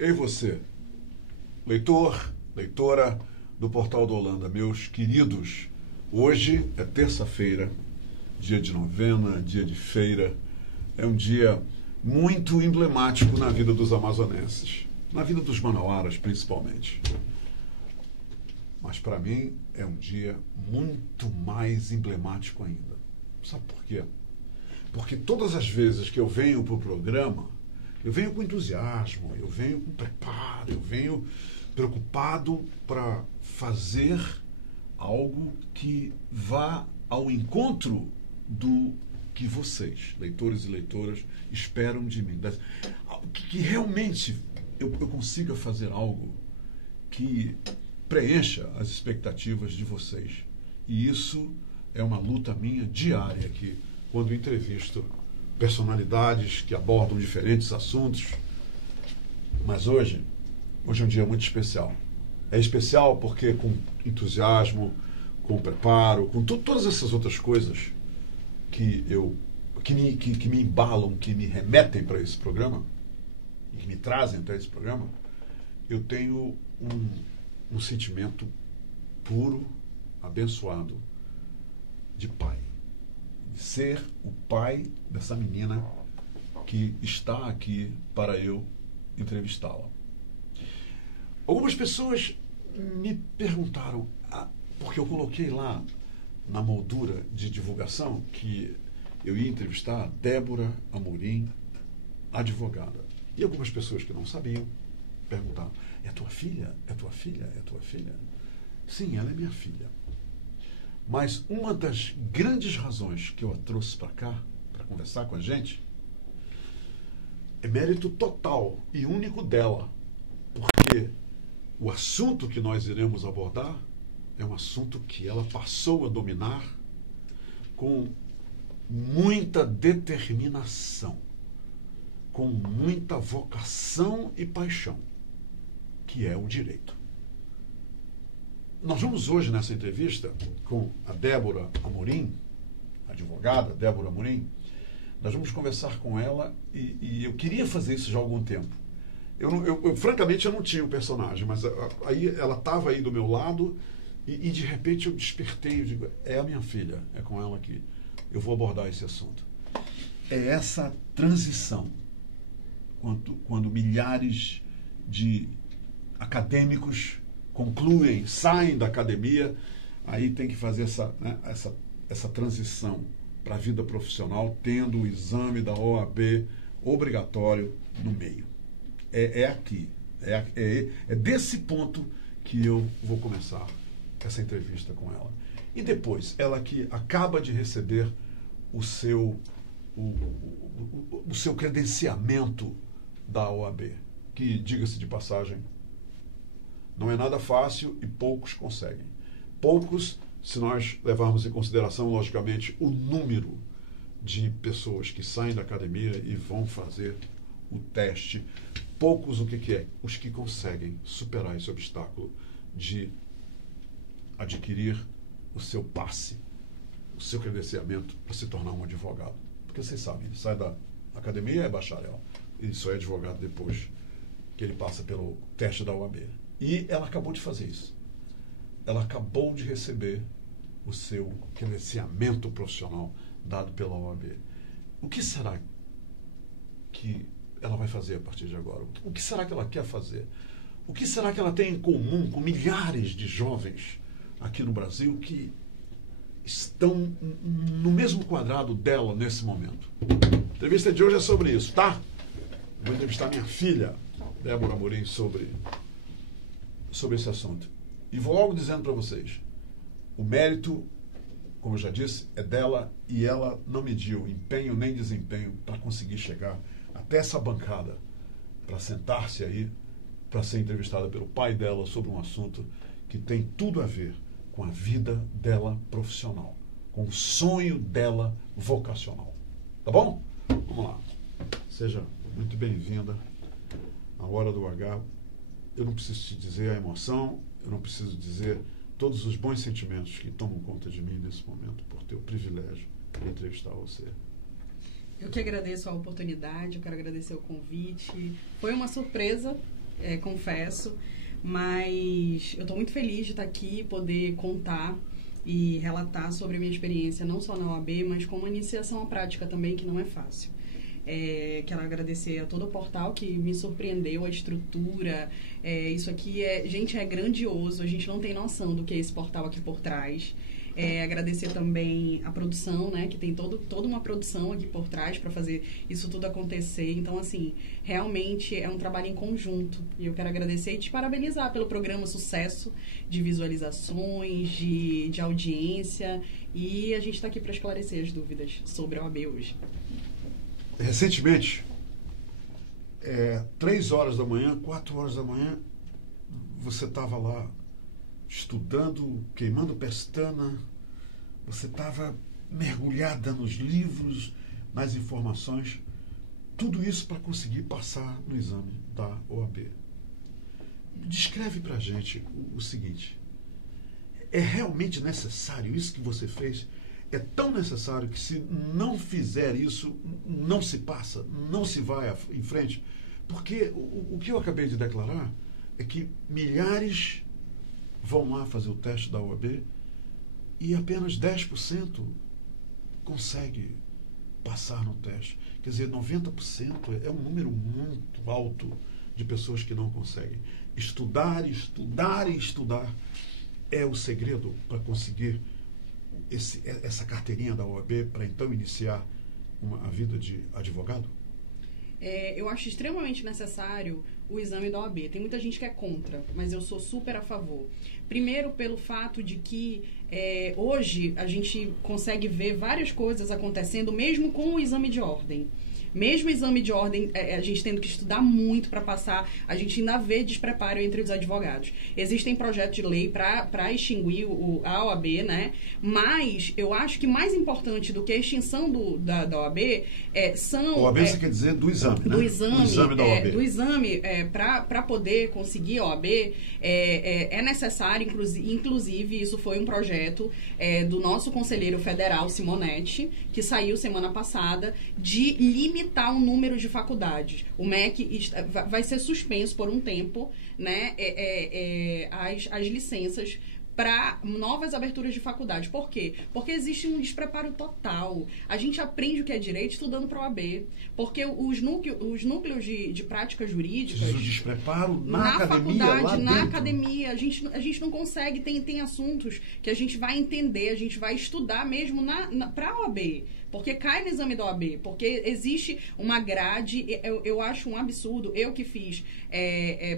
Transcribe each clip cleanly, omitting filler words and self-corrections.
E você, leitor, leitora do Portal da Holanda, meus queridos, hoje é terça-feira, dia de novena, dia de feira, é um dia muito emblemático na vida dos amazonenses, na vida dos manauaras principalmente. Mas para mim é um dia muito mais emblemático ainda. Sabe por quê? Porque todas as vezes que eu venho para o programa, eu venho com entusiasmo, eu venho com preparo, eu venho preocupado para fazer algo que vá ao encontro do que vocês, leitores e leitoras, esperam de mim. Que realmente eu consiga fazer algo que preencha as expectativas de vocês. E isso é uma luta minha diária aqui, quando entrevisto personalidades que abordam diferentes assuntos. Mas hoje é um dia muito especial. É especial porque com entusiasmo, com preparo, com todas essas outras coisas que me embalam, que me remetem para esse programa e que me trazem até esse programa, eu tenho um sentimento puro, abençoado de pai. De ser o pai dessa menina que está aqui para eu entrevistá-la. Algumas pessoas me perguntaram, porque eu coloquei lá na moldura de divulgação que eu ia entrevistar a Débora Amorim, advogada. E algumas pessoas que não sabiam perguntaram, é tua filha? É tua filha? É tua filha? Sim, ela é minha filha. Mas uma das grandes razões que eu a trouxe para cá, para conversar com a gente, é mérito total e único dela. Porque o assunto que nós iremos abordar é um assunto que ela passou a dominar com muita determinação, com muita vocação e paixão, que é o direito. Nós vamos hoje nessa entrevista com a Débora Amorim, a advogada Débora Amorim, nós vamos conversar com ela e eu queria fazer isso já há algum tempo. Francamente, eu não tinha o personagem, mas aí ela estava aí do meu lado e de repente eu despertei e digo, é a minha filha, é com ela que eu vou abordar esse assunto. É essa transição, quando milhares de acadêmicos concluem, saem da academia, aí tem que fazer essa transição para a vida profissional, tendo o exame da OAB obrigatório no meio. É aqui, é desse ponto que eu vou começar essa entrevista com ela. E depois, ela que acaba de receber o seu credenciamento da OAB, que, diga-se de passagem, não é nada fácil e poucos conseguem. Poucos, se nós levarmos em consideração, logicamente, o número de pessoas que saem da academia e vão fazer o teste. Poucos o que é? Os que conseguem superar esse obstáculo de adquirir o seu passe, o seu credenciamento para se tornar um advogado. Porque vocês sabem, ele sai da academia, é bacharel, e só é advogado depois que ele passa pelo teste da OAB. E ela acabou de fazer isso. Ela acabou de receber o seu credenciamento profissional dado pela OAB. O que será que ela vai fazer a partir de agora? O que será que ela quer fazer? O que será que ela tem em comum com milhares de jovens aqui no Brasil que estão no mesmo quadrado dela nesse momento? A entrevista de hoje é sobre isso, tá? Vou entrevistar minha filha, Débora Amorim, sobre esse assunto. E vou logo dizendo para vocês, o mérito, como eu já disse, é dela e ela não mediu empenho nem desempenho para conseguir chegar até essa bancada, para sentar-se aí, para ser entrevistada pelo pai dela sobre um assunto que tem tudo a ver com a vida dela profissional, com o sonho dela vocacional. Tá bom? Vamos lá. Seja muito bem-vinda à Hora do H. Eu não preciso te dizer a emoção, eu não preciso dizer todos os bons sentimentos que tomam conta de mim nesse momento, por ter o privilégio de entrevistar você. Eu que agradeço a oportunidade, eu quero agradecer o convite. Foi uma surpresa confesso, mas eu estou muito feliz de estar aqui, poder contar e relatar sobre a minha experiência, não só na OAB, mas com uma iniciação à prática também, que não é fácil. Quero agradecer a todo o portal que me surpreendeu, a estrutura. Isso aqui gente, é grandioso, a gente não tem noção do que é esse portal aqui por trás. Agradecer também a produção, né, que tem toda uma produção aqui por trás para fazer isso tudo acontecer. Então, assim, realmente é um trabalho em conjunto. E eu quero agradecer e te parabenizar pelo programa Sucesso de visualizações, de audiência. E a gente está aqui para esclarecer as dúvidas sobre a OAB hoje. Recentemente, 3 horas da manhã, 4 horas da manhã, você estava lá estudando, queimando pestana, você estava mergulhada nos livros, nas informações, tudo isso para conseguir passar no exame da OAB. Descreve para a gente o seguinte: é realmente necessário isso que você fez? É tão necessário que, se não fizer isso, não se passa, não se vai em frente? Porque o que eu acabei de declarar é que milhares vão lá fazer o teste da OAB e apenas 10% consegue passar no teste. Quer dizer, 90% é um número muito alto de pessoas que não conseguem. Estudar, estudar e estudar é o segredo para conseguir essa carteirinha da OAB, para então iniciar a vida de advogado? Eu acho extremamente necessário o exame da OAB. Tem muita gente que é contra, mas eu sou super a favor. Primeiro, pelo fato de que hoje a gente consegue ver várias coisas acontecendo mesmo com o exame de ordem. Mesmo o exame de ordem, a gente tendo que estudar muito para passar, a gente ainda vê despreparo entre os advogados. Existem projetos de lei para extinguir a OAB, né? Mas eu acho que mais importante do que a extinção da OAB são... OAB você quer dizer do exame, né? Do exame da OAB. Do exame, para poder conseguir a OAB, é necessário, inclusive, isso foi um projeto do nosso conselheiro federal, Simonetti, que saiu semana passada, de limitar o número de faculdades. O MEC vai ser suspenso por um tempo, né, as licenças para novas aberturas de faculdade. Por quê? Porque existe um despreparo total. A gente aprende o que é direito estudando para a OAB. Porque os núcleos de práticas jurídicas... O despreparo na academia, faculdade, lá na dentro. Academia. A gente não consegue. Tem assuntos que a gente vai entender, a gente vai estudar mesmo para a OAB. Porque cai no exame da OAB, porque existe uma grade. Eu acho um absurdo. Eu que fiz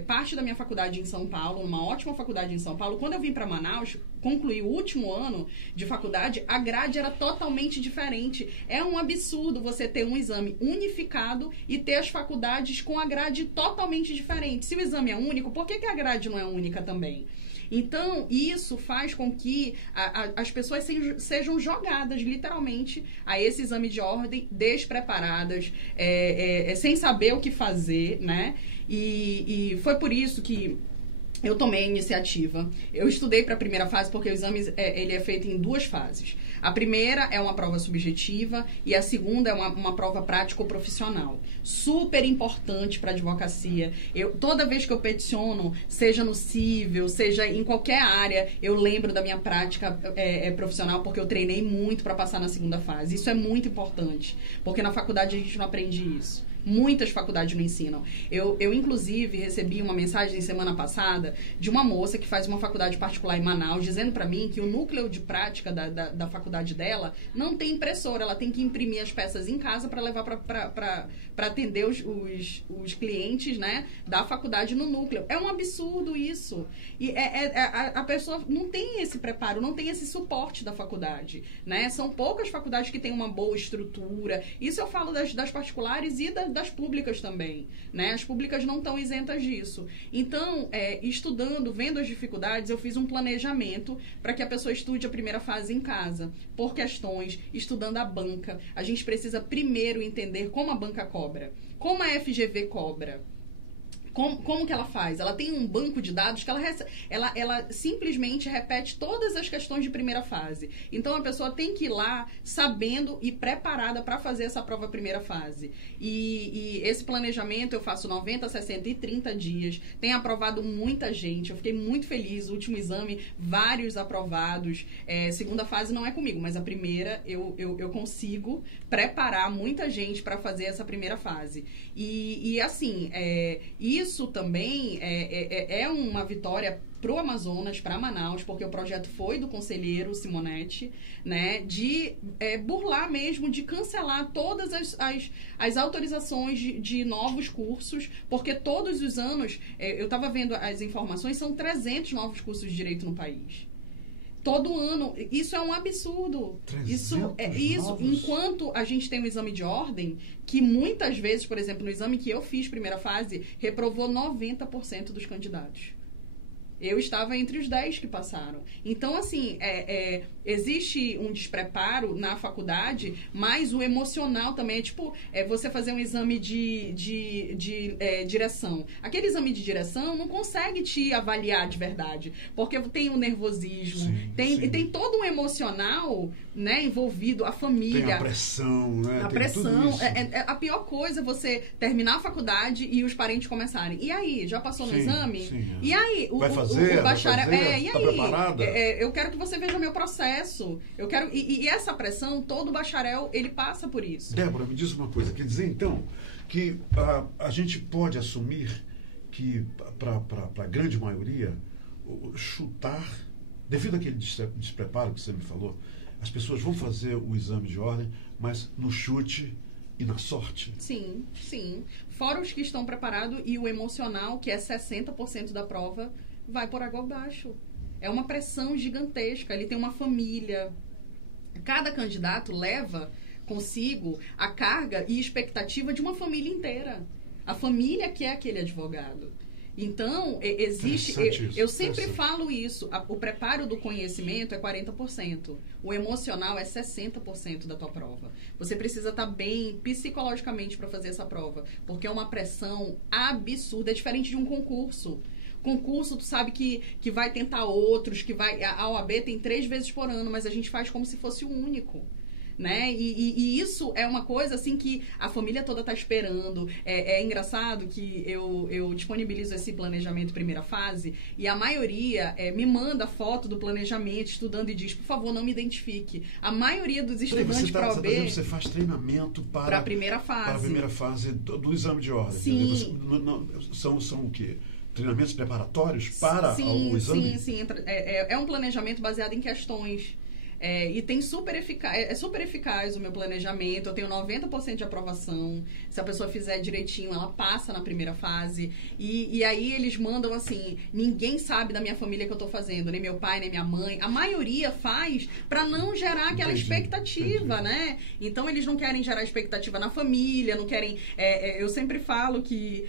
parte da minha faculdade em São Paulo, uma ótima faculdade em São Paulo, quando eu vim para Manaus, concluí o último ano de faculdade, a grade era totalmente diferente. É um absurdo você ter um exame unificado e ter as faculdades com a grade totalmente diferente. Se o exame é único, por que a grade não é única também? Então, isso faz com que as pessoas sejam jogadas, literalmente, a esse exame de ordem, despreparadas, sem saber o que fazer, né? E foi por isso que eu tomei a iniciativa. Eu estudei para a primeira fase porque o exame ele é feito em 2 fases. A primeira é uma prova subjetiva e a segunda é uma prova prático-profissional. Super importante para a advocacia. Toda vez que eu peticiono, seja no civil, seja em qualquer área, eu lembro da minha prática profissional, porque eu treinei muito para passar na segunda fase. Isso é muito importante, porque na faculdade a gente não aprende isso. Muitas faculdades não ensinam. Eu, inclusive, recebi uma mensagem semana passada de uma moça que faz uma faculdade particular em Manaus, dizendo para mim que o núcleo de prática da faculdade dela não tem impressora. Ela tem que imprimir as peças em casa para levar para atender os clientes, né, da faculdade no núcleo. É um absurdo isso. E a pessoa não tem esse preparo, não tem esse suporte da faculdade, né? São poucas faculdades que têm uma boa estrutura. Isso eu falo das particulares e das públicas também, né? As públicas não estão isentas disso. Então, estudando, vendo as dificuldades, eu fiz um planejamento para que a pessoa estude a primeira fase em casa, por questões, estudando a banca. A gente precisa primeiro entender como a banca cobra, como a FGV cobra, Como que ela faz? Ela tem um banco de dados que ela simplesmente repete todas as questões de primeira fase. Então, a pessoa tem que ir lá sabendo e preparada para fazer essa prova primeira fase. E esse planejamento eu faço 90, 60 e 30 dias. Tem aprovado muita gente. Eu fiquei muito feliz. O último exame, vários aprovados. Segunda fase não é comigo, mas a primeira eu consigo preparar muita gente para fazer essa primeira fase. E assim, isso também é uma vitória pro Amazonas, para Manaus, porque o projeto foi do conselheiro Simonetti, né, de burlar mesmo, de cancelar todas as autorizações de novos cursos, porque todos os anos, eu estava vendo as informações, são 300 novos cursos de direito no país. Todo ano. Isso é um absurdo. Isso, enquanto a gente tem um exame de ordem, que muitas vezes, por exemplo, no exame que eu fiz, primeira fase, reprovou 90% dos candidatos. Eu estava entre os 10 que passaram. Então, assim, existe um despreparo na faculdade, mas o emocional também é tipo, você fazer um exame de direção. Aquele exame de direção não consegue te avaliar de verdade, porque tem o nervosismo, tem todo um emocional, né, envolvido, a família. Tem a pressão, né? A pressão. A pior coisa é você terminar a faculdade e os parentes começarem. E aí, já passou no exame? E aí? Vai fazer? O bacharel, e tá aí? Preparada? Eu quero que você veja o meu processo. Eu quero, e essa pressão, todo bacharel, ele passa por isso. Débora, me diz uma coisa. Quer dizer, então, que a gente pode assumir que, para a grande maioria, chutar, devido àquele despreparo que você me falou, as pessoas vão fazer o exame de ordem, mas no chute e na sorte? Sim, sim. Fora os que estão preparados e o emocional, que é 60% da prova, vai por água abaixo. É uma pressão gigantesca. Ele tem uma família. Cada candidato leva consigo a carga e expectativa de uma família inteira. A família que é aquele advogado. Então, existe... Eu sempre falo isso. O preparo do conhecimento é 40%. O emocional é 60% da tua prova. Você precisa estar bem psicologicamente para fazer essa prova. Porque é uma pressão absurda. É diferente de um concurso. Concurso, tu sabe que vai tentar outros, que vai... A OAB tem 3 vezes por ano, mas a gente faz como se fosse o único. Né? E isso é uma coisa assim que a família toda está esperando. É engraçado que eu disponibilizo esse planejamento primeira fase e a maioria me manda foto do planejamento estudando e diz, por favor, não me identifique. A maioria dos estudantes para a OAB... Você faz treinamento para a primeira fase. Para a primeira fase do exame de ordem. Sim. São o quê? Treinamentos preparatórios para o exame? Sim. É um planejamento baseado em questões. E tem super eficaz o meu planejamento. Eu tenho 90% de aprovação. Se a pessoa fizer direitinho, ela passa na primeira fase. E aí eles mandam assim, ninguém sabe da minha família que eu tô fazendo, nem meu pai, nem minha mãe. A maioria faz para não gerar aquela expectativa, né? Então eles não querem gerar expectativa na família, não querem... eu sempre falo que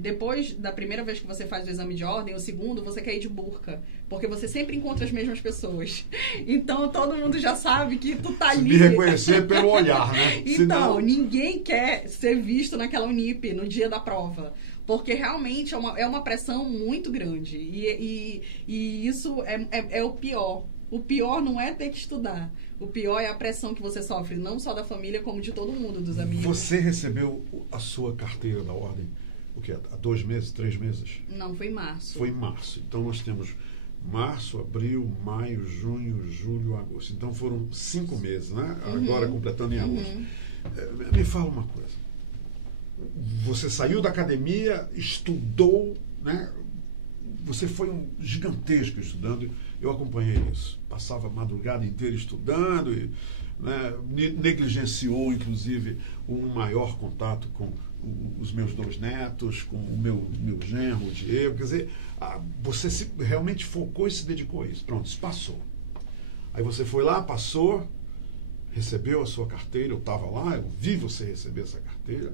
depois da primeira vez que você faz o exame de ordem, o segundo, você quer ir de burca. Porque você sempre encontra as mesmas pessoas. Então, todo mundo já sabe que tu tá ali. Me reconhecer pelo olhar, né? Então, ninguém quer ser visto naquela Unip no dia da prova. Porque realmente é uma pressão muito grande. E isso é o pior. O pior não é ter que estudar. O pior é a pressão que você sofre, não só da família, como de todo mundo, dos amigos. Você recebeu a sua carteira da ordem, o quê? Há 2 meses, 3 meses? Não, foi em março. Foi em março. Então, nós temos março, abril, maio, junho, julho, agosto. Então, foram 5 meses, né? Agora, completando em agosto. Me fala uma coisa. Você saiu da academia, estudou, né? Você foi um gigantesco estudando. Eu acompanhei isso. Passava a madrugada inteira estudando e, né, negligenciou, inclusive, um maior contato com os meus 2 netos, com o meu genro, o Diego. Quer dizer, você realmente focou e se dedicou a isso. Pronto, isso passou. Aí você foi lá, passou, recebeu a sua carteira, eu estava lá, eu vi você receber essa carteira.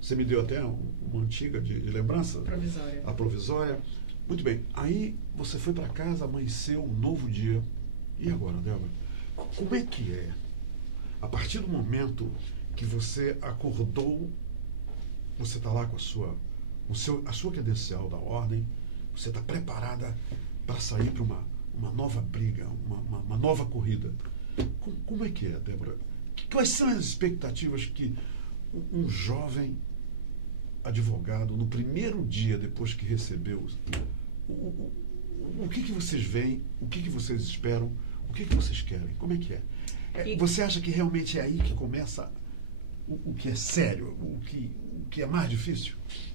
Você me deu até uma antiga de lembrança. Provisória. A provisória. Muito bem. Aí você foi para casa, amanheceu um novo dia. E agora, Débora? Como é que é? A partir do momento que você acordou, você está lá com a sua credencial da ordem, você está preparada para sair para uma nova briga, uma nova corrida. Como é que é, Débora? Quais são as expectativas que um jovem advogado, no primeiro dia depois que recebeu, o que vocês veem, o que vocês esperam, o que vocês querem? Como é que é? Você acha que realmente é aí que começa o que é sério, o que é mais difícil?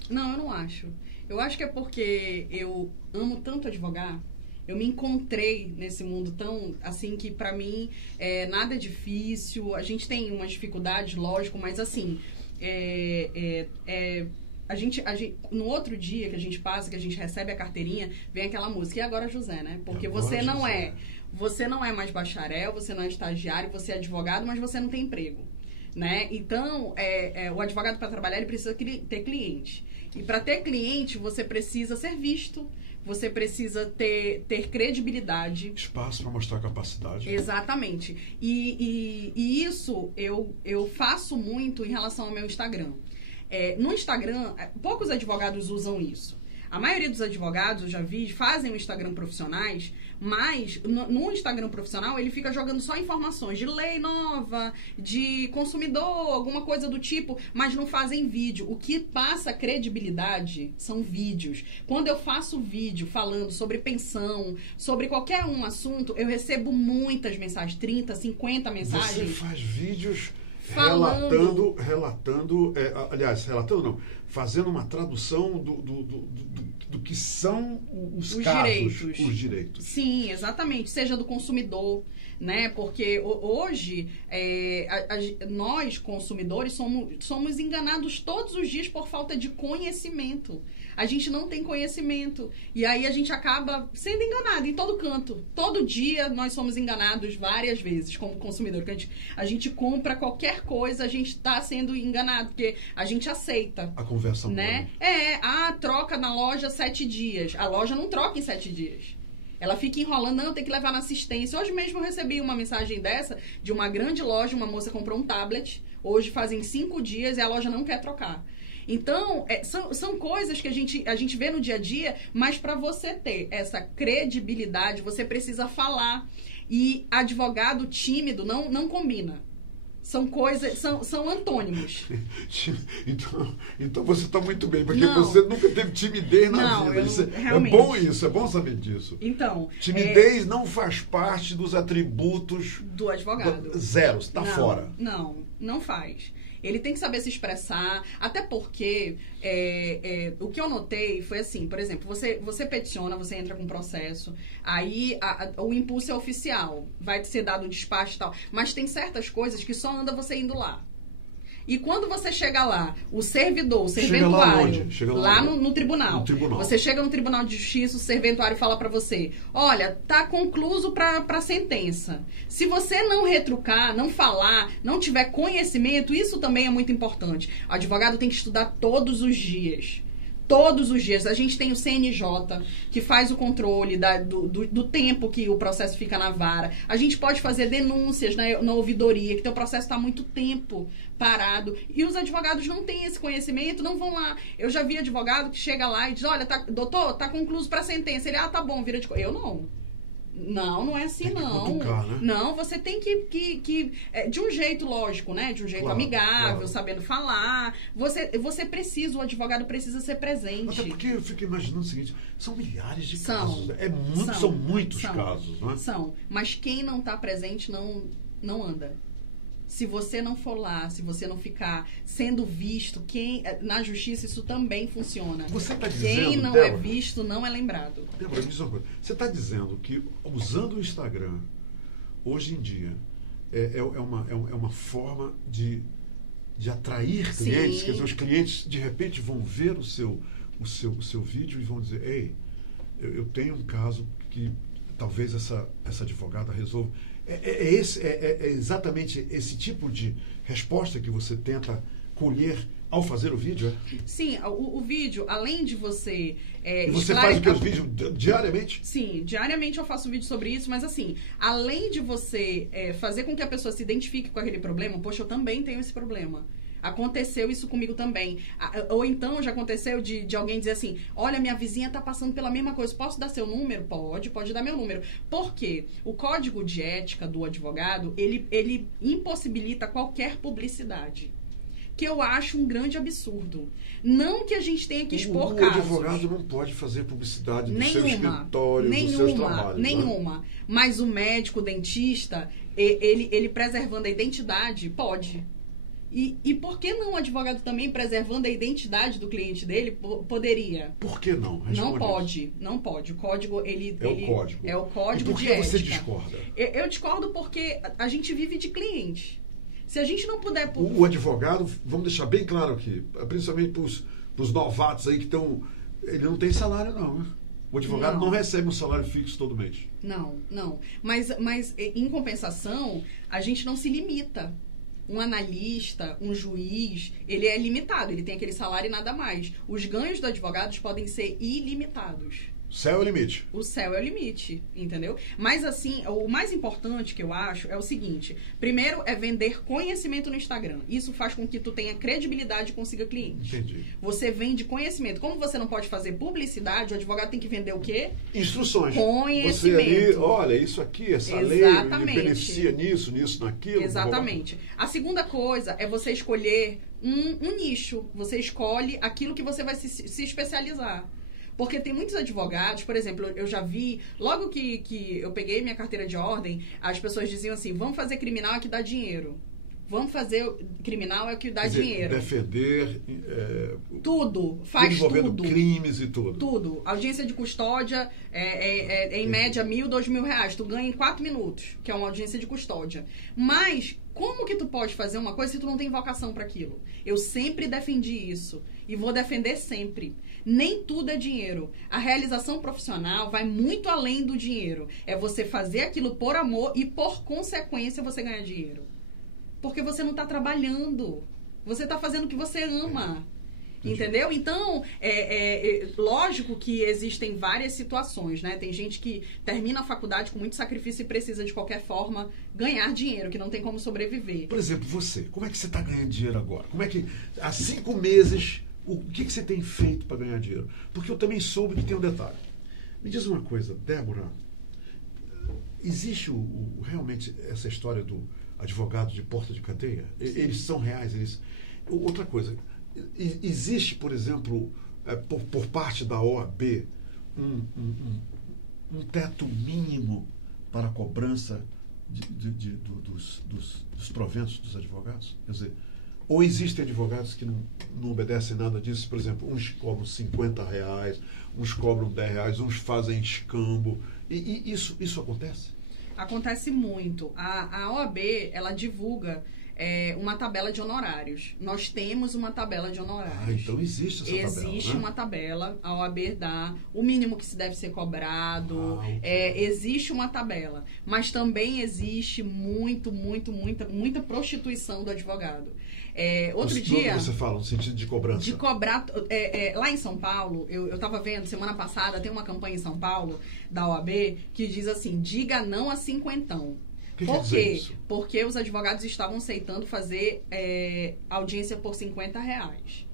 Não, eu não acho. Eu acho que é porque eu amo tanto advogar, eu me encontrei nesse mundo tão, assim, que pra mim nada é difícil. A gente tem umas dificuldades, lógico, mas assim, a gente, no outro dia que a gente passa, que a gente recebe a carteirinha, vem aquela música, e agora José, né? Porque você não é mais bacharel, você não é estagiário, você é advogado, mas você não tem emprego, né? Então, o advogado, para trabalhar, ele precisa ter cliente. E para ter cliente, você precisa ser visto, você precisa ter credibilidade. Espaço para mostrar capacidade. Exatamente. E isso eu faço muito em relação ao meu Instagram. No Instagram, poucos advogados usam isso. A maioria dos advogados, eu já vi, fazem o Instagram profissionais, mas no Instagram profissional ele fica jogando só informações de lei nova, de consumidor, alguma coisa do tipo, mas não fazem vídeo. O que passa credibilidade são vídeos. Quando eu faço vídeo falando sobre pensão, sobre qualquer assunto, eu recebo muitas mensagens, 30, 50 mensagens. Você faz vídeos falando, fazendo uma tradução do que são os casos, os direitos. Sim, exatamente, seja do consumidor, né? Porque hoje nós, consumidores, somos enganados todos os dias por falta de conhecimento. A gente não tem conhecimento. E aí a gente acaba sendo enganado em todo canto. Todo dia nós somos enganados várias vezes como consumidor. Porque a gente compra qualquer coisa, a gente está sendo enganado, porque a gente aceita. A conversa, né? Troca na loja 7 dias. A loja não troca em 7 dias. Ela fica enrolando, não, tem que levar na assistência. Hoje mesmo eu recebi uma mensagem dessa de uma grande loja, uma moça comprou um tablet, hoje fazem 5 dias e a loja não quer trocar. Então, são coisas que a gente vê no dia a dia, mas para você ter essa credibilidade, você precisa falar. E advogado tímido não combina. São coisas, são antônimos. Então você está muito bem, porque você nunca teve timidez na vida. É bom saber disso. Então, timidez não faz parte dos atributos do advogado. Zero, está fora. Não faz. Ele tem que saber se expressar, até porque o que eu notei foi assim, por exemplo, você peticiona, você entra com um processo, aí o impulso é oficial, vai ser dado um despacho e tal, mas tem certas coisas que só anda você indo lá. E quando você chega lá, o serventuário, chega lá no tribunal. Você chega no Tribunal de Justiça, o serventuário fala pra você, olha, tá concluso pra sentença. Se você não retrucar, não falar, não tiver conhecimento, isso também é muito importante. O advogado tem que estudar todos os dias. Todos os dias. A gente tem o CNJ, que faz o controle do tempo que o processo fica na vara. A gente pode fazer denúncias na ouvidoria, que teu processo está há muito tempo parado. E os advogados não têm esse conhecimento, não vão lá. Eu já vi advogado que chega lá e diz, olha, doutor, tá concluso para sentença. Ele, tá bom, vira de... Eu não. Não é assim, não. Cutucar, né? Não, você tem que de um jeito lógico, né? De um jeito amigável, sabendo falar. O advogado precisa ser presente. Até porque eu fico imaginando o seguinte, são milhares de casos. São muitos casos, né? São. Mas quem não está presente não anda. Se você não for lá, se você não ficar sendo visto, na justiça isso também funciona. Você está dizendo, quem não Débora, é visto não é lembrado. Débora, me diz uma coisa. Você está dizendo que usando o Instagram, hoje em dia, é uma forma de atrair clientes? Sim. Quer dizer, os clientes de repente vão ver o seu vídeo e vão dizer, ei, eu tenho um caso que talvez essa advogada resolva. É exatamente esse tipo de resposta que você tenta colher ao fazer o vídeo? Sim, o vídeo, além de você... E você faz o que? Os vídeos diariamente? Sim, diariamente eu faço vídeo sobre isso, mas assim, além de você fazer com que a pessoa se identifique com aquele problema, poxa, eu também tenho esse problema. Aconteceu isso comigo também. Ou então já aconteceu de alguém dizer assim, olha, minha vizinha tá passando pela mesma coisa, posso dar seu número? Pode dar meu número. Por quê? O código de ética do advogado, ele impossibilita qualquer publicidade. Que eu acho um grande absurdo. Não que a gente tenha que expor casos. O advogado não pode fazer publicidade do seu escritório, dos seus trabalhos. Nenhuma. Né? Mas o médico, o dentista, ele preservando a identidade, pode. E por que não o advogado também, preservando a identidade do cliente dele, poderia? Por que não? Não pode. O código, É o código. E por que você discorda? Eu discordo porque a gente vive de cliente. Se a gente não puder... O advogado, vamos deixar bem claro aqui, principalmente para os novatos aí que estão... Ele não tem salário não, né? O advogado não recebe um salário fixo todo mês. Não. Mas em compensação, a gente não se limita. Um analista, um juiz, ele é limitado, ele tem aquele salário e nada mais. Os ganhos dos advogados podem ser ilimitados. O céu é o limite. O céu é o limite, entendeu? Mas assim, o mais importante que eu acho é o seguinte. Primeiro é vender conhecimento no Instagram. Isso faz com que tu tenha credibilidade e consiga cliente. Entendi. Você vende conhecimento. Como você não pode fazer publicidade, o advogado tem que vender o quê? Instruções. Conhecimento. Você ali, olha, isso aqui, essa lei me beneficia nisso, naquilo. Exatamente. A segunda coisa é você escolher um nicho. Você escolhe aquilo que você vai se especializar. Porque tem muitos advogados, por exemplo, eu já vi, logo que eu peguei minha carteira de ordem, as pessoas diziam assim, vamos fazer criminal é que dá dinheiro. Vamos fazer criminal é que dá dinheiro. Defender... tudo, faz envolvendo tudo. Crimes e tudo. Tudo. Audiência de custódia é em média R$1.000, R$2.000. Tu ganha em 4 minutos, que é uma audiência de custódia. Mas como que tu pode fazer uma coisa se tu não tem vocação para aquilo? Eu sempre defendi isso. E vou defender sempre. Nem tudo é dinheiro. A realização profissional vai muito além do dinheiro. É você fazer aquilo por amor e, por consequência, você ganhar dinheiro. Porque você não está trabalhando. Você está fazendo o que você ama. Entendeu? Então, lógico que existem várias situações, né? Tem gente que termina a faculdade com muito sacrifício e precisa, de qualquer forma, ganhar dinheiro, que não tem como sobreviver. Por exemplo, você, como é que você está ganhando dinheiro agora? Como é que, há 5 meses... O que você tem feito para ganhar dinheiro? Porque eu também soube que tem um detalhe. Me diz uma coisa, Débora, existe realmente essa história do advogado de porta de cadeia? Eles são reais? Outra coisa, existe, por exemplo, por parte da OAB, um teto mínimo para a cobrança dos proventos dos advogados? Quer dizer, ou existem advogados que não obedecem nada disso? Por exemplo, uns cobram R$50, uns cobram R$10, uns fazem escambo. E isso acontece? Acontece muito. A OAB, ela divulga uma tabela de honorários. Nós temos uma tabela de honorários. Então existe essa tabela, Existe, né? uma tabela, a OAB dá o mínimo que se deve ser cobrado. Okay. Existe uma tabela. Mas também existe muita prostituição do advogado. Outro dia... você fala, no sentido de cobrança? De cobrar... lá em São Paulo, eu estava vendo, semana passada, tem uma campanha em São Paulo, da OAB, que diz assim, diga não a cinquentão. Por quê? Porque os advogados estavam aceitando fazer audiência por R$50.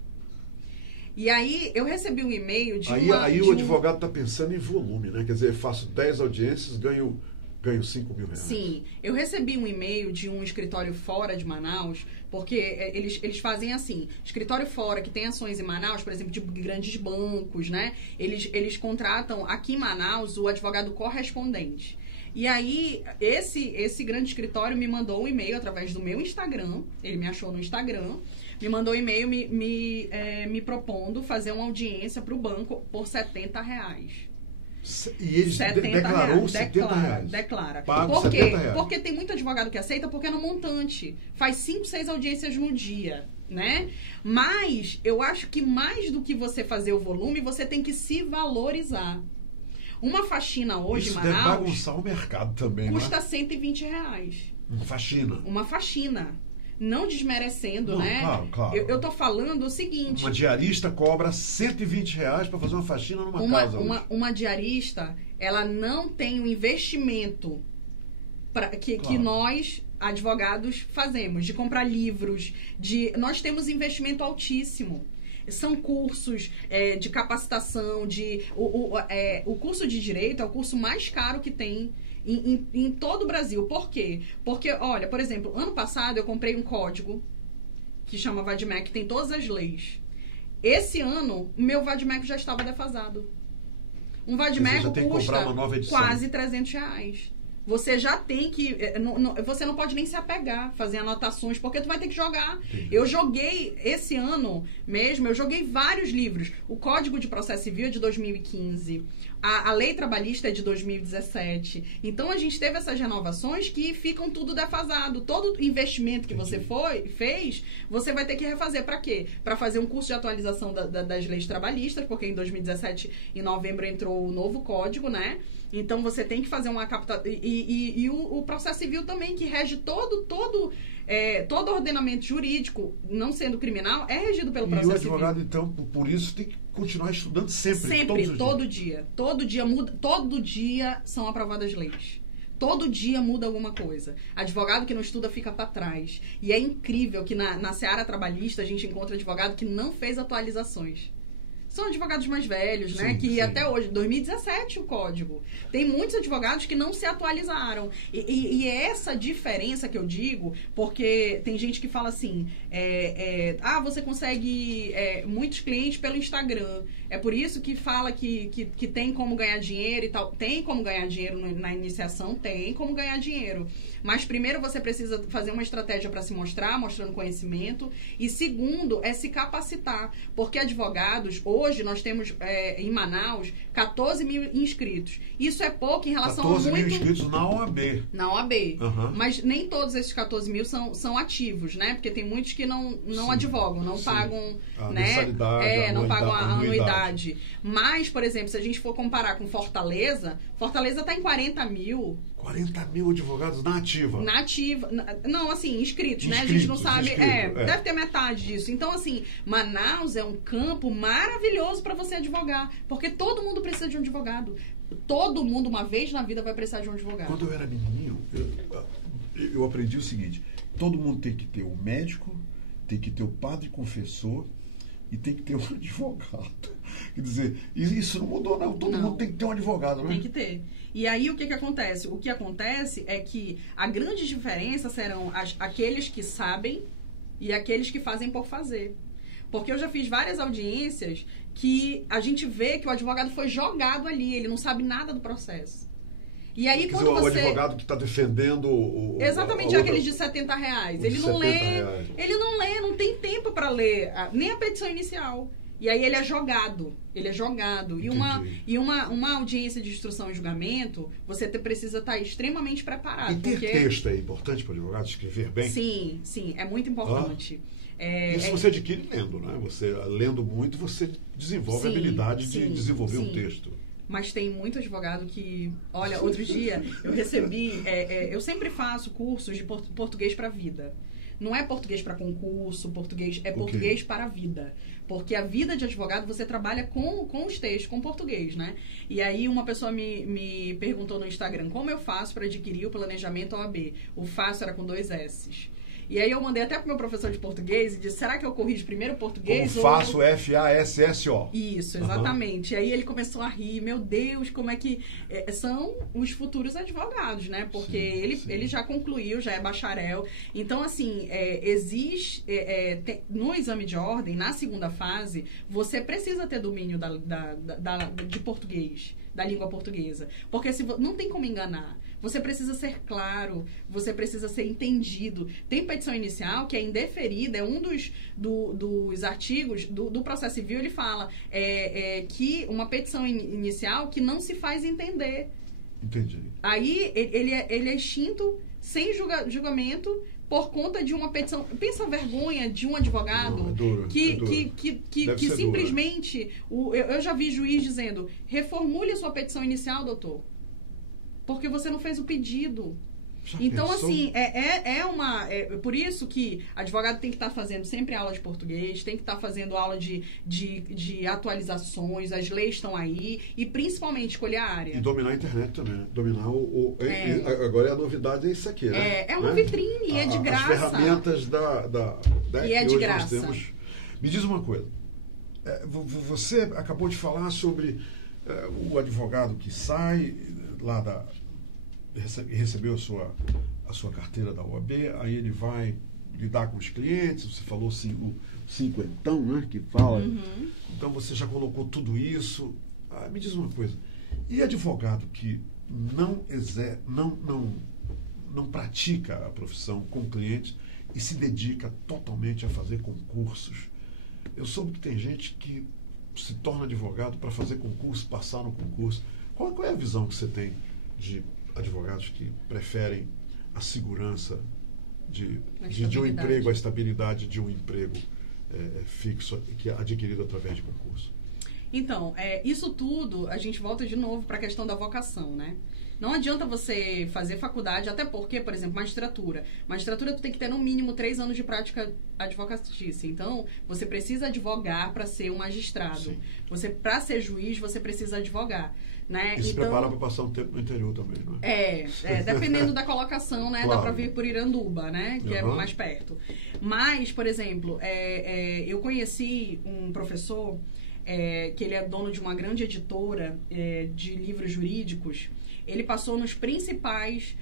E aí, eu recebi um e-mail de Aí o advogado está pensando em volume, né? Quer dizer, faço 10 audiências, ganho R$5.000. Sim, eu recebi um e-mail de um escritório fora de Manaus, porque eles fazem assim, escritório fora que tem ações em Manaus, por exemplo, de grandes bancos, né? Eles contratam aqui em Manaus o advogado correspondente. E aí, esse grande escritório me mandou um e-mail através do meu Instagram, ele me achou no Instagram, me mandou um e-mail me propondo fazer uma audiência para o banco por R$70. E eles declarou R$70? Declara. Pago Por quê? R$70. Porque tem muito advogado que aceita porque é no montante. Faz 5, 6 audiências no dia, né? Mas eu acho que mais do que você fazer o volume, você tem que se valorizar. Uma faxina hoje, isso em Manaus... deve bagunçar o mercado também, custa né? R$120. Uma faxina? Uma faxina. Não desmerecendo, não, né? Claro. Eu tô falando o seguinte... Uma diarista cobra R$120 para fazer uma faxina numa casa. Uma diarista, ela não tem o investimento que nós advogados fazemos, de comprar livros, nós temos investimento altíssimo. São cursos de capacitação, o curso de Direito é o curso mais caro que tem em todo o Brasil. Por quê? Porque, olha, por exemplo, ano passado eu comprei um código que chama VADMEC, que tem todas as leis. Esse ano, o meu VADMEC já estava defasado. Um VADMEC custa quase R$300. Você já tem que... você não pode nem se apegar, fazer anotações, porque tu vai ter que jogar. Entendi. Eu joguei, esse ano mesmo, eu joguei vários livros. O Código de Processo Civil é de 2015. A Lei Trabalhista é de 2017. Então, a gente teve essas renovações que ficam tudo defasado. Todo investimento que você fez, você vai ter que refazer. Para quê? Para fazer um curso de atualização das leis trabalhistas, porque em 2017, em novembro, entrou o novo código, né? Então, você tem que fazer uma captação... E o processo civil também, que rege todo ordenamento jurídico, não sendo criminal, é regido pelo processo civil. E o advogado, então, por isso, tem que continuar estudando sempre. Sempre, todo dia. Todo dia muda, todo dia são aprovadas leis. Todo dia muda alguma coisa. Advogado que não estuda fica para trás. E é incrível que na seara trabalhista a gente encontra advogado que não fez atualizações. São advogados mais velhos, né? Que até hoje, 2017 o código. Tem muitos advogados que não se atualizaram. E é essa diferença que eu digo, porque tem gente que fala assim, você consegue muitos clientes pelo Instagram. É por isso que fala que tem como ganhar dinheiro e tal. Tem como ganhar dinheiro na iniciação, tem como ganhar dinheiro. Mas primeiro você precisa fazer uma estratégia para se mostrar, mostrando conhecimento. E segundo, é se capacitar. Porque advogados, hoje nós temos em Manaus 14 mil inscritos. Isso é pouco em relação a 14 mil inscritos na OAB. Na OAB. Uhum. Mas nem todos esses 14 mil são ativos, né? Porque tem muitos que não advogam, não pagam, né? Não pagam a anuidade. Mas, por exemplo, se a gente for comparar com Fortaleza está em 40 mil. 40 mil advogados na ativa. Na ativa. Não, assim, inscritos, né? A gente não sabe. Deve ter metade disso. Então, assim, Manaus é um campo maravilhoso para você advogar. Porque todo mundo precisa de um advogado. Todo mundo, uma vez na vida, vai precisar de um advogado. Quando eu era menininho, eu aprendi o seguinte: todo mundo tem que ter um médico, tem que ter o padre confessor e tem que ter um advogado. Quer dizer, isso não mudou, não. Todo mundo tem que ter um advogado, né? Tem que ter. E aí, o que acontece? O que acontece é que a grande diferença serão aqueles que sabem e aqueles que fazem por fazer. Porque eu já fiz várias audiências que a gente vê que o advogado foi jogado ali, ele não sabe nada do processo. E aí, quando o advogado que está defendendo exatamente aqueles de R$70. Ele não lê, não tem tempo para ler nem a petição inicial. E aí ele é jogado. E uma audiência de instrução e julgamento, você precisa estar extremamente preparado. E ter texto é importante para o advogado escrever bem? Sim, é muito importante. Isso você adquire lendo, né? Você, lendo muito, você desenvolve a habilidade de desenvolver um texto. Mas tem muito advogado que... Olha, outro dia eu recebi... eu sempre faço cursos de português para a vida. Não é português para concurso, português para a vida. Porque a vida de advogado, você trabalha com os textos, com português, né? E aí uma pessoa me perguntou no Instagram, como eu faço para adquirir o planejamento OAB? O faço era com 2 S's. E aí eu mandei até pro meu professor de português e disse, será que eu corrijo primeiro o português? Como faço FASSO. Isso, exatamente. E aí ele começou a rir, meu Deus, como é que... são os futuros advogados, né? Porque ele já concluiu, já é bacharel. Então, assim, existe... no exame de ordem, na segunda fase, você precisa ter domínio de português, da língua portuguesa. Porque não tem como enganar. Você precisa ser claro, você precisa ser entendido. Tem petição inicial que é indeferida, é um dos artigos do processo civil, ele fala que uma petição inicial que não se faz entender. Entendi. Aí ele é extinto sem julgamento por conta de uma petição. Pensa a vergonha de um advogado que simplesmente... eu já vi juiz dizendo, reformule a sua petição inicial, doutor. Porque você não fez o pedido. Então, assim, por isso que advogado tem que estar fazendo sempre aula de português, tem que estar fazendo aula de atualizações, as leis estão aí, e principalmente escolher a área. E dominar a internet também, né? Dominar agora a novidade é isso aqui, né? É uma vitrine, é de graça. As ferramentas e é de graça. Nós temos. Me diz uma coisa, você acabou de falar sobre o advogado que sai lá recebeu a sua carteira da OAB, aí ele vai lidar com os clientes, você falou assim, o cinquentão, né, que fala. Uhum. Então você já colocou tudo isso. Me diz uma coisa, e advogado que não pratica a profissão com clientes e se dedica totalmente a fazer concursos? Eu soube que tem gente que se torna advogado para fazer concurso, passar no concurso. Qual é a visão que você tem de advogados que preferem a segurança de um emprego, a estabilidade de um emprego fixo, que é adquirido através de concurso? Então, isso tudo, a gente volta de novo para a questão da vocação, né? Não adianta você fazer faculdade, até porque, por exemplo, magistratura. Magistratura, tu tem que ter no mínimo 3 anos de prática advocatícia. Então, você precisa advogar para ser um magistrado. Para ser juiz, você precisa advogar. Né? E se prepara para passar um tempo no interior também, não é? Dependendo da colocação, né? Claro. Dá para vir por Iranduba, né? Que é mais perto. Mas, por exemplo, eu conheci um professor que ele é dono de uma grande editora de livros jurídicos. Ele passou nos principais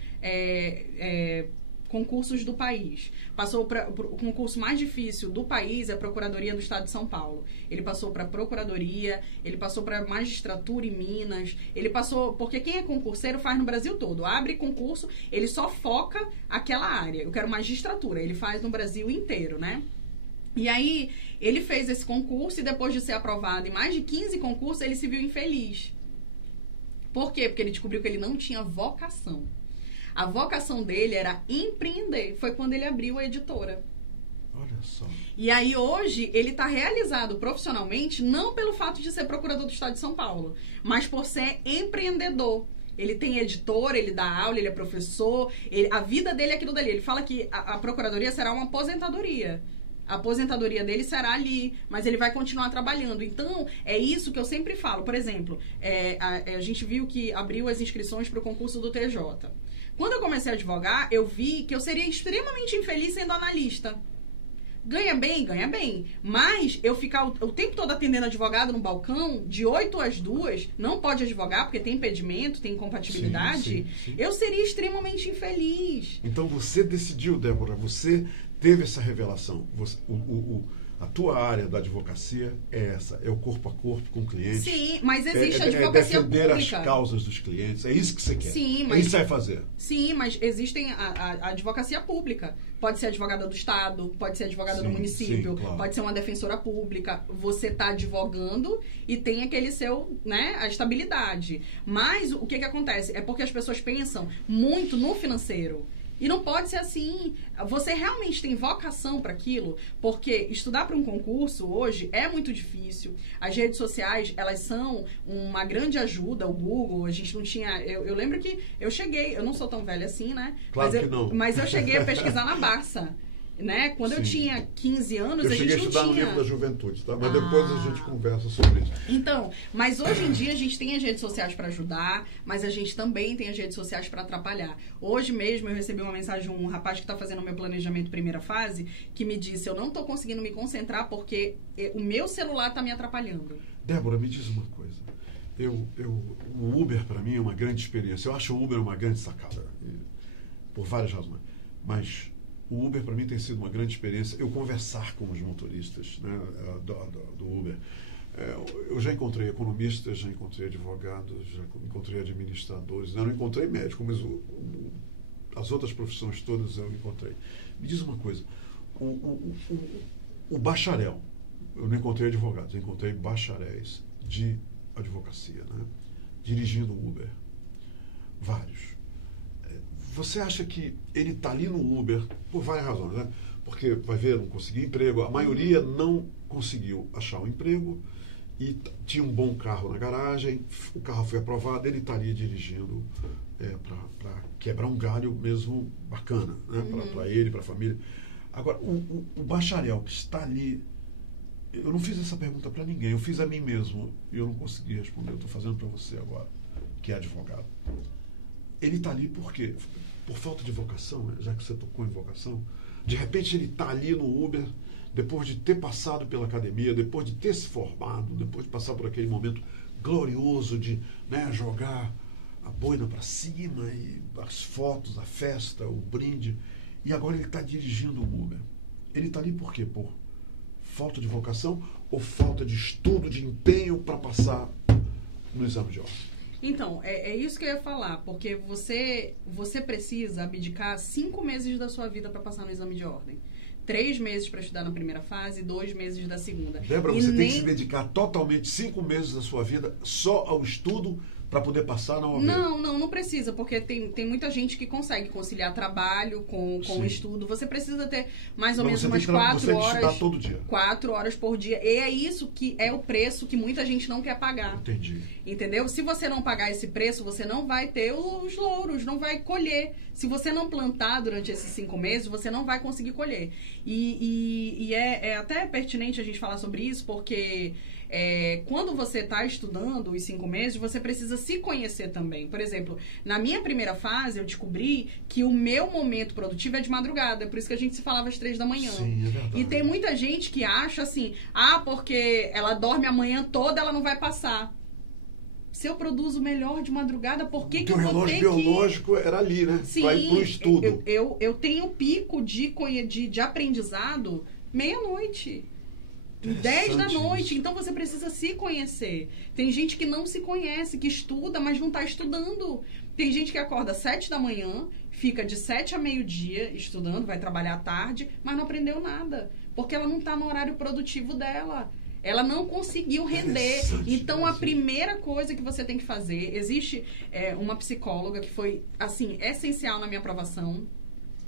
concursos do país. Passou para o concurso mais difícil do país, é a Procuradoria do Estado de São Paulo. Ele passou para a Procuradoria, ele passou para a Magistratura em Minas, ele passou... Porque quem é concurseiro faz no Brasil todo. Abre concurso, ele só foca aquela área. Eu quero magistratura, ele faz no Brasil inteiro, né? E aí, ele fez esse concurso e depois de ser aprovado em mais de 15 concursos, ele se viu infeliz. Por quê? Porque ele descobriu que ele não tinha vocação. A vocação dele era empreender. Foi quando ele abriu a editora. Olha só. E aí, hoje, ele está realizado profissionalmente, não pelo fato de ser procurador do Estado de São Paulo, mas por ser empreendedor. Ele tem editora, ele dá aula, ele é professor, a vida dele é aquilo dali. Ele fala que a procuradoria será uma aposentadoria. A aposentadoria dele será ali, mas ele vai continuar trabalhando. Então, é isso que eu sempre falo. Por exemplo, a gente viu que abriu as inscrições para o concurso do TJ. Quando eu comecei a advogar, eu vi que eu seria extremamente infeliz sendo analista. Ganha bem, mas eu ficar o tempo todo atendendo advogado no balcão, de 8 às 2, não pode advogar porque tem impedimento, tem incompatibilidade, sim. Eu seria extremamente infeliz. Então você decidiu, Débora, você teve essa revelação. A tua área da advocacia é essa, é o corpo a corpo com o cliente. Sim, mas existe a advocacia defender pública. As causas dos clientes, é isso que você quer. Sim, mas, é isso que você vai fazer. Sim, mas existem a advocacia pública. Pode ser advogada do Estado, pode ser advogada do município, claro. Pode ser uma defensora pública. Você está advogando e tem aquele seu, né, a estabilidade. Mas o que acontece? É porque as pessoas pensam muito no financeiro. E não pode ser assim. Você realmente tem vocação para aquilo? Porque estudar para um concurso hoje é muito difícil. As redes sociais, elas são uma grande ajuda. O Google, a gente não tinha... Eu lembro que eu cheguei... Eu não sou tão velha assim, né? Claro que não. Mas eu cheguei a pesquisar na Barça. Né? Quando eu tinha 15 anos, a gente não tinha... Eu cheguei a estudar no livro da juventude, tá? Mas depois a gente conversa sobre isso. Então, mas hoje em dia a gente tem as redes sociais para ajudar, mas a gente também tem as redes sociais para atrapalhar. Hoje mesmo eu recebi uma mensagem de um rapaz que está fazendo o meu planejamento primeira fase, que me disse, eu não estou conseguindo me concentrar porque o meu celular está me atrapalhando. Débora, me diz uma coisa. O Uber, para mim, é uma grande experiência. Eu acho o Uber uma grande sacada, por várias razões. Mas... o Uber, para mim, tem sido uma grande experiência. Eu conversar com os motoristas, né, do Uber. Eu já encontrei economistas, já encontrei advogados, já encontrei administradores. Eu não encontrei médico, mas as outras profissões todas eu encontrei. Me diz uma coisa. O bacharel, eu não encontrei advogados, eu encontrei bacharéis de advocacia, né, dirigindo o Uber. Vários. Você acha que ele está ali no Uber por várias razões, né? Porque, vai ver, não conseguiu emprego. A maioria não conseguiu achar um emprego e tinha um bom carro na garagem, o carro foi aprovado, ele estaria dirigindo para quebrar um galho mesmo bacana, né? Para ele, para a família. Agora, o bacharel que está ali, eu não fiz essa pergunta para ninguém, eu fiz a mim mesmo e eu não consegui responder. Eu estou fazendo para você agora, que é advogado. Ele está ali por quê? Por falta de vocação, né? Já que você tocou em vocação. De repente ele está ali no Uber, depois de ter passado pela academia, depois de ter se formado, depois de passar por aquele momento glorioso de, né, jogar a boina para cima, e as fotos, a festa, o brinde, e agora ele está dirigindo o Uber. Ele está ali por quê? Por falta de vocação ou falta de estudo, de empenho para passar no exame de ordem? Então, é isso que eu ia falar, porque você precisa abdicar 5 meses da sua vida para passar no exame de ordem. 3 meses para estudar na primeira fase e 2 meses da segunda. Débora, você tem que se dedicar totalmente 5 meses da sua vida só ao estudo para poder passar na OAB? Não precisa, porque tem muita gente que consegue conciliar trabalho com o estudo. Você precisa ter mais ou menos umas 4 horas. Estudar todo dia. 4 horas por dia. E é isso que é o preço que muita gente não quer pagar. Entendi. Entendeu? Se você não pagar esse preço, você não vai ter os louros, não vai colher. Se você não plantar durante esses 5 meses, você não vai conseguir colher. E é até pertinente a gente falar sobre isso, porque quando você está estudando os 5 meses, você precisa se conhecer também. Por exemplo, na minha primeira fase, eu descobri que o meu momento produtivo é de madrugada. Por isso que a gente se falava às 3 da manhã. Sim, é verdade. E tem muita gente que acha assim, porque ela dorme a manhã toda, ela não vai passar. Se eu produzo melhor de madrugada, por que eu vou ter que... O relógio biológico era ali, né? Sim, para ir pro estudo. Eu tenho pico de aprendizado meia-noite. 10 da noite. Isso. Então você precisa se conhecer. Tem gente que não se conhece, que estuda, mas não está estudando. Tem gente que acorda 7 da manhã, fica de 7 a meio-dia estudando, vai trabalhar à tarde, mas não aprendeu nada. Porque ela não está no horário produtivo dela. Ela não conseguiu render. Então, a primeira coisa que você tem que fazer... Existe uma psicóloga que foi, assim, essencial na minha aprovação,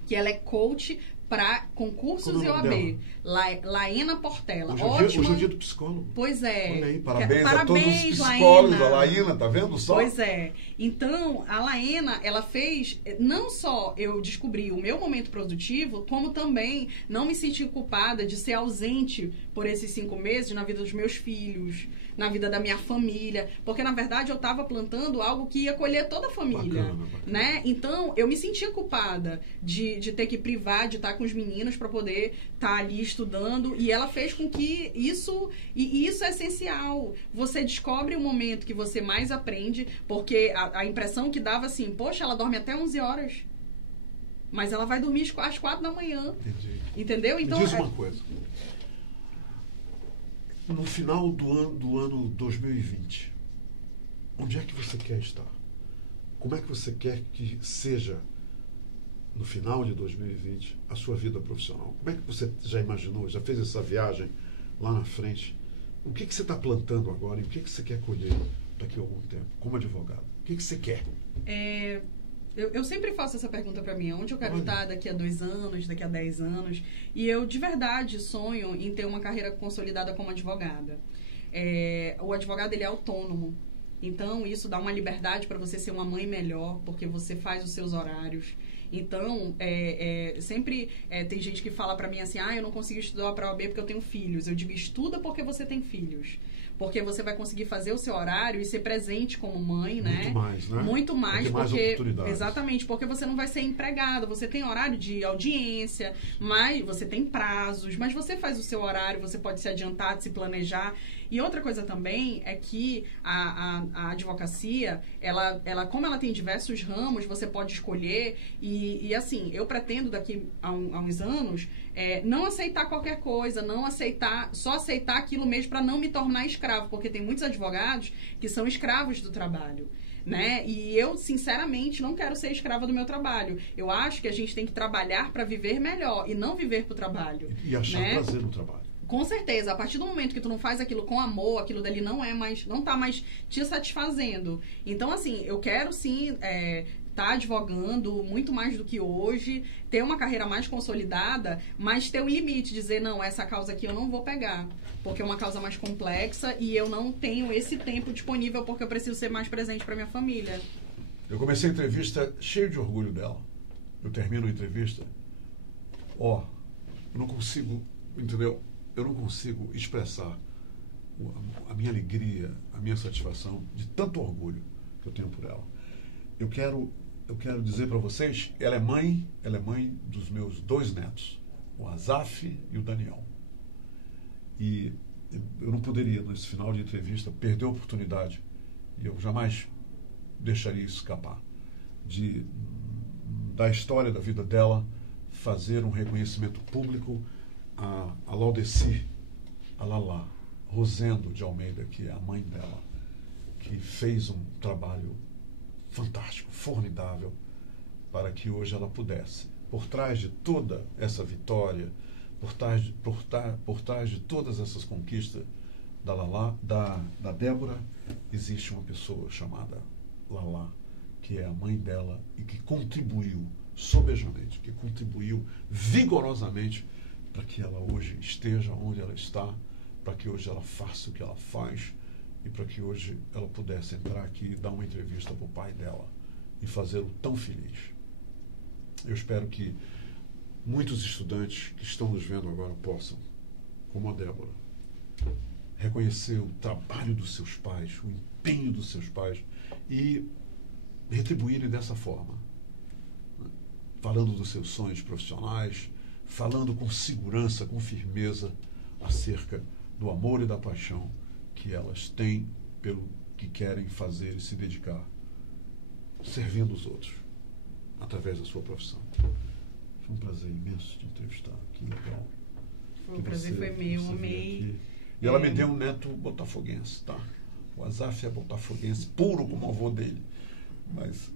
que ela é coach para concursos e OAB. Laena Portela. Hoje é o dia do psicólogo. Pois é. Olha aí, parabéns a todos os psicólogos. Laena. A Laena, tá vendo só? Pois é. Então, a Laena, ela fez... Não só eu descobri o meu momento produtivo, como também não me senti culpada de ser ausente por esses 5 meses na vida dos meus filhos, na vida da minha família. Porque, na verdade, eu estava plantando algo que ia colher toda a família. Bacana. Né? Então, eu me sentia culpada de ter que privar, de estar com os meninos para poder estar ali estudando. E ela fez com que isso... E isso é essencial. Você descobre o momento que você mais aprende, porque a impressão que dava assim, poxa, ela dorme até 11 horas. Mas ela vai dormir às 4 da manhã. Entendi. Entendeu? Então, me diz uma coisa. No final do ano 2020, onde é que você quer estar? Como é que você quer que seja, no final de 2020, a sua vida profissional? Como é que você já imaginou, já fez essa viagem lá na frente? O que você está plantando agora e o que você quer colher daqui a algum tempo, como advogado? O que você quer? Eu sempre faço essa pergunta pra mim, onde eu quero estar daqui a 2 anos, daqui a 10 anos, e eu de verdade sonho em ter uma carreira consolidada como advogada. O advogado, ele é autônomo, então isso dá uma liberdade para você ser uma mãe melhor, porque você faz os seus horários. Então, sempre tem gente que fala pra mim assim, eu não consigo estudar pra OAB porque eu tenho filhos. Eu digo, estuda porque você tem filhos. Porque você vai conseguir fazer o seu horário e ser presente como mãe, né? Muito mais, né? Muito mais, porque exatamente, porque você não vai ser empregada, você tem horário de audiência, mas você tem prazos, mas você faz o seu horário, você pode se adiantar, se planejar. E outra coisa também é que a advocacia, ela, como ela tem diversos ramos, você pode escolher e assim, eu pretendo daqui a uns anos não aceitar qualquer coisa, só aceitar aquilo mesmo para não me tornar escravo, porque tem muitos advogados que são escravos do trabalho. Né? E eu, sinceramente, não quero ser escrava do meu trabalho. Eu acho que a gente tem que trabalhar para viver melhor e não viver pro trabalho. E achar prazer no trabalho. Com certeza, a partir do momento que tu não faz aquilo com amor, aquilo dali não tá mais te satisfazendo. Então, assim, eu quero sim tá advogando muito mais do que hoje, ter uma carreira mais consolidada, mas ter um limite, dizer, não, essa causa aqui eu não vou pegar, porque é uma causa mais complexa e eu não tenho esse tempo disponível porque eu preciso ser mais presente para minha família. Eu comecei a entrevista cheio de orgulho dela. Eu termino a entrevista, eu não consigo, entendeu? Eu não consigo expressar a minha alegria, a minha satisfação de tanto orgulho que eu tenho por ela. Eu quero dizer para vocês, ela é mãe dos meus 2 netos, o Asaf e o Daniel. E eu não poderia, nesse final de entrevista, perder a oportunidade, e eu jamais deixaria isso escapar, da história da vida dela, fazer um reconhecimento público a Laudeci, a Lala Rosendo de Almeida, que é a mãe dela, que fez um trabalho fantástico, formidável, para que hoje ela pudesse, por trás de toda essa vitória, por trás de todas essas conquistas da Lala, da Débora, existe uma pessoa chamada Lala, que é a mãe dela e que contribuiu sobejamente, que contribuiu vigorosamente para que ela hoje esteja onde ela está, para que hoje ela faça o que ela faz e para que hoje ela pudesse entrar aqui e dar uma entrevista para o pai dela e fazê-lo tão feliz. Eu espero que muitos estudantes que estão nos vendo agora possam, como a Débora, reconhecer o trabalho dos seus pais, o empenho dos seus pais e retribuírem dessa forma, falando dos seus sonhos profissionais, falando com segurança, com firmeza acerca do amor e da paixão que elas têm pelo que querem fazer e se dedicar, servindo os outros, através da sua profissão. Foi um prazer imenso te entrevistar. Que legal. O prazer foi meu, amei. E ela me deu um neto botafoguense, tá? O Asaf é botafoguense, puro como o avô dele. Mas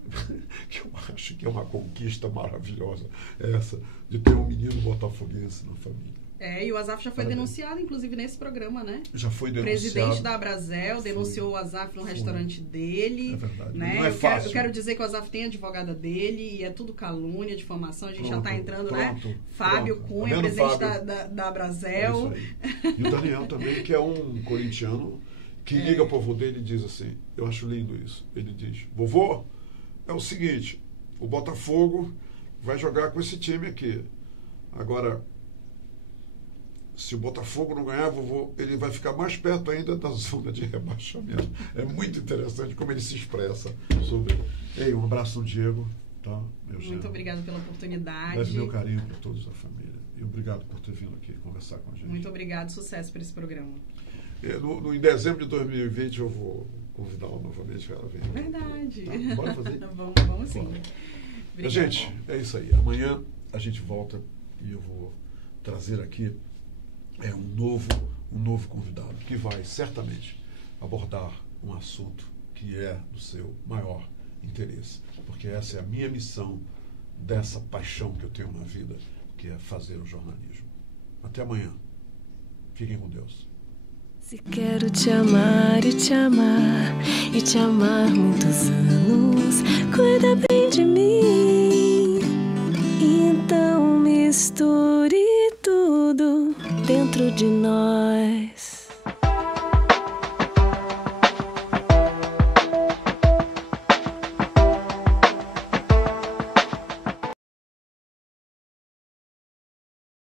que eu acho que é uma conquista maravilhosa essa, de ter um menino botafoguense na família. E o Asaf já foi denunciado, inclusive, nesse programa, né? Já foi denunciado. O presidente da Abrazel denunciou o Asaf no restaurante dele. É verdade. Né? Não é fácil. Eu quero dizer que o Asaf tem a advogada dele e é tudo calúnia, difamação. A gente já está entrando, né? Fábio Cunha, tá presidente Fábio? da Abrazel. E o Daniel também, que é um corintiano, que liga para o avô dele e diz assim, eu acho lindo isso. Ele diz, vovô, é o seguinte, o Botafogo vai jogar com esse time aqui. Agora, se o Botafogo não ganhar, vovô, ele vai ficar mais perto ainda da zona de rebaixamento. É muito interessante como ele se expressa sobre... Ei, um abraço ao Diego. Tá, muito obrigada pela oportunidade. Deve meu carinho para todos da família. E obrigado por ter vindo aqui conversar com a gente. Muito obrigado, sucesso para esse programa. Em dezembro de 2020 eu vou convidá-la novamente para ela vir. Verdade. Tá? Bora fazer? Vamos sim. Gente, é isso aí. Amanhã a gente volta e eu vou trazer aqui um novo convidado que vai certamente abordar um assunto que é do seu maior interesse, porque essa é a minha missão dessa paixão que eu tenho na vida, que é fazer o jornalismo. Até amanhã. Fiquem com Deus. Se quero te amar e te amar e te amar muitos anos, cuida bem de mim. Então misture tudo dentro de nós.